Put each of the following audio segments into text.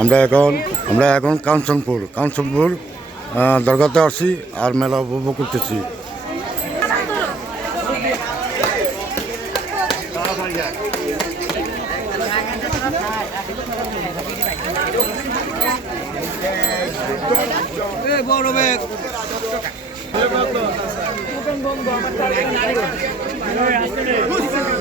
আমরা এখন আমরা এখন কাঞ্চনপুর কাঞ্চনপুর দরগাতে আসছি আর মেলা উপভোগ করতেছি।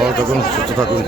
ভালো থাকুন সুস্থ থাকুন।